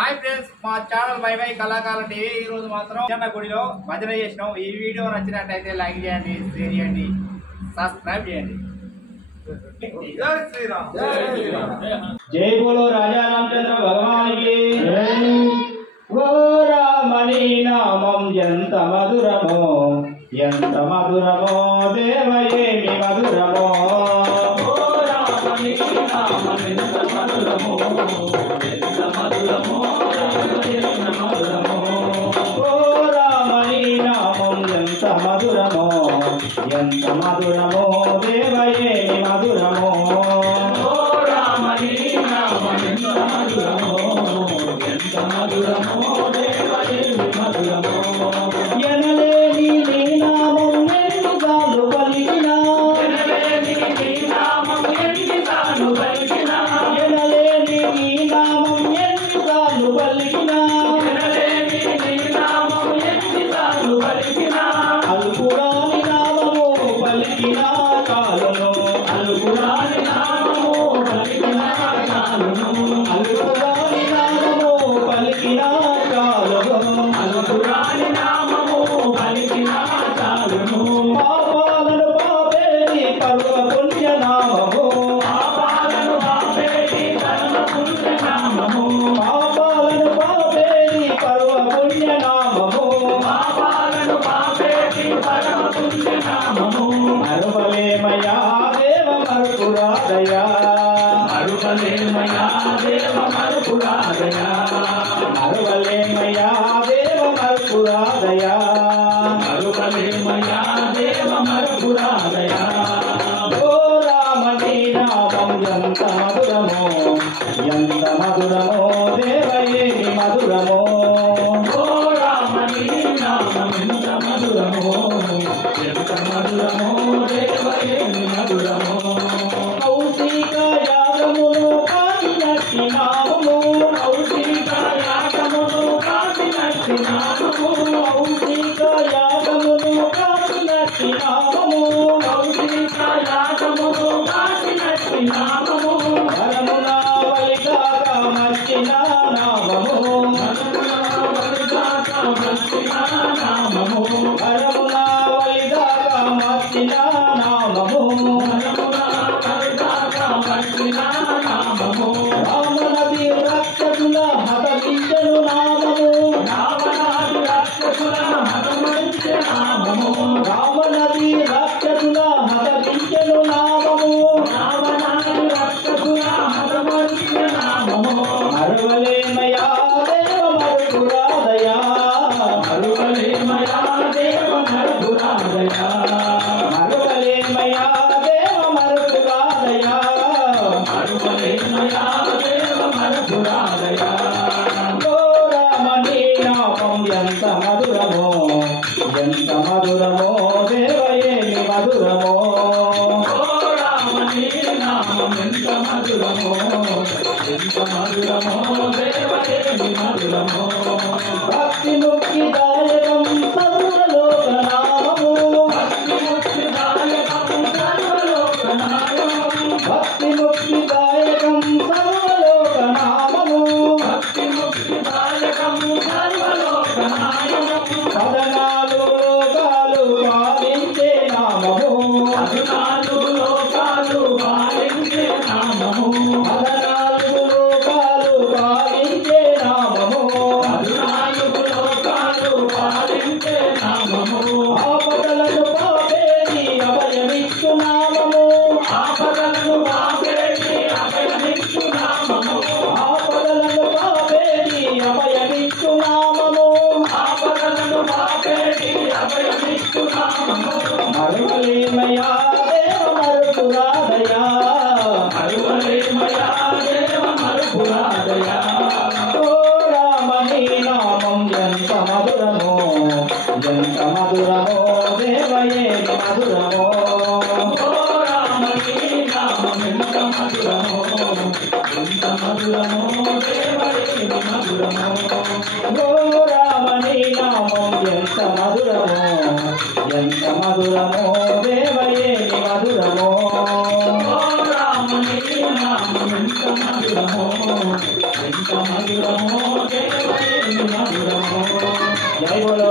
Hi friends మా channel why why కళాకారుల TV ఈ రోజు మాత్రం చిన్న గుడిలో భజన చేసినాం। ఈ వీడియో నచ్చినట్లయితే లైక్ చేయండి, షేర్ చేయండి, సబ్స్క్రైబ్ చేయండి। जय श्री राम। जय बोलो राजा रामचंद्र भगवान की जय। ओ रामनी नामं ఎంత మధురమో ఎంత మధురమో దేవయేమి మధురమో। ఓ రామని నామం ఎంత మధురమో ఎంత మధురమో దేవయేమి మధురమో। ఓ రామని నామం ఎంత మధురమో ఎంత మధురమో దేవయేమి మధురమో। ఓ రామని నామం ఎంత మధురమో ఎంత మధురమో దేవయేమి మధురమో। ఎనలేని నీ నామం ఎన్నిసార్లు పలికినా ఎనలేని నీ నామం ఎన్నిసార్లు పలికినా ఎనలేని నీ నామం ఎన్నిసార్లు పలికినా ఎనలేని నీ నామం ఎన్నిసార్లు పలికినా అల్పురాని నామము పలికినా కాలును అల్పురాని నామము పలికినా కాలును అల్పురాని నామము పలికినా కాలును అల్పురాని నామము పలికినా కాలును। పాపాలను పాపేటి పర్వ పుణ్య నామము పాపాలను పాపేటి పర్వ పుణ్య నామము పాపాలను పాపేటి పర్వ పుణ్య నామము పాపాలను పాపేటి పర్వ పుణ్య నామము। మరువలేమయా దేవ మరుపురాదయా మరువలేమయా దేవ మరుపురాదయా మరువలేమయా దేవ మరుపురాదయా మరువలేమయా దేవ మరుపురాదయా। ఓ రామని నామం ఎంత మధురమో ఎంత మధురమో దేవయేమి మధురమో। ఓ రామని నామం ఎంత మధురమో ఎంత మధురమో దేవయేమి మధురమో। కౌశిక యాగమును కాచినట్టి నామము కౌశిక యాగమును కాచినట్టి నామము కౌశిక యాగమును కాచినట్టి నామము కౌశిక యాగమును కాచినట్టి నామము। వరమునా వలిగాక మర్చిన నామము వరమునా వలిగాక మర్చిన నామము వరమునా వలిగాక మర్చిన నామము వరమునా వలిగాక మర్చిన నామము। రామనది రాక్షసుల హతమించెను నామము రామనది రాక్షసుల హతమించె నామము రామనది రాక్షసుల హతమించెను నామము రామనది రాక్షసుల హతమించె నామము। మరువలేమయా దేవ మరుపురాదయా మరువలేమయా దేవ మరుపురాదయా మరువలేమయా దేవ మరుపురాదయా మరువలేమయా దేవ మరుపురాదయా। ఓ రామని నామం ఎంత మధురమో ఎంత మధురమో దేవయేమి మధురమో। ఓ రామని నామం ఎంత మధురమో ఎంత మధురమో దేవయేమి మధురమో। భక్తి ముక్తిదాయకం సర్వలోక నామము భక్తి ముక్తిదాయకం సర్వలోక నామము భక్తి ముక్తిదాయకం సర్వలోక నామము భక్తి ముక్తిదాయకం సర్వలోక నామము। 14 లోకాలు పాలించే నామము 14 లోకాలు పాలించే నామము 14 లోకాలు పాలించే నామము 14 లోకాలు పాలించే నామము। ఆపదలను పాపేటి అభయమిచ్చు నామము ఆపదలను పాపేటి అభయమిచ్చు నామము ఆపదలను పాపేటి అభయమిచ్చు నామము ఆపదలను పాపేటి అభయమిచ్చు నామము। మరువలేమయా దేవ మరుపురాదయా మరువలేమయా దేవ మరుపురాదయా। ఓ రామని నామం ఎంత మధురమో ఎంత మధురమో దేవయేమి మధురమో। ఓ రామని నామం ఎంత మధురమో ఎంత మధురమో దేవయేమి మధురమో। ఓ రామని నామం ఎంత మధురమో ఎంత మధురమో దేవయేమి మధురమో। ఓ రామని నామం ఎంత మధురమో మధురమో ఎంత మధురమో దేవ ఏమి మధురమో జై బోలో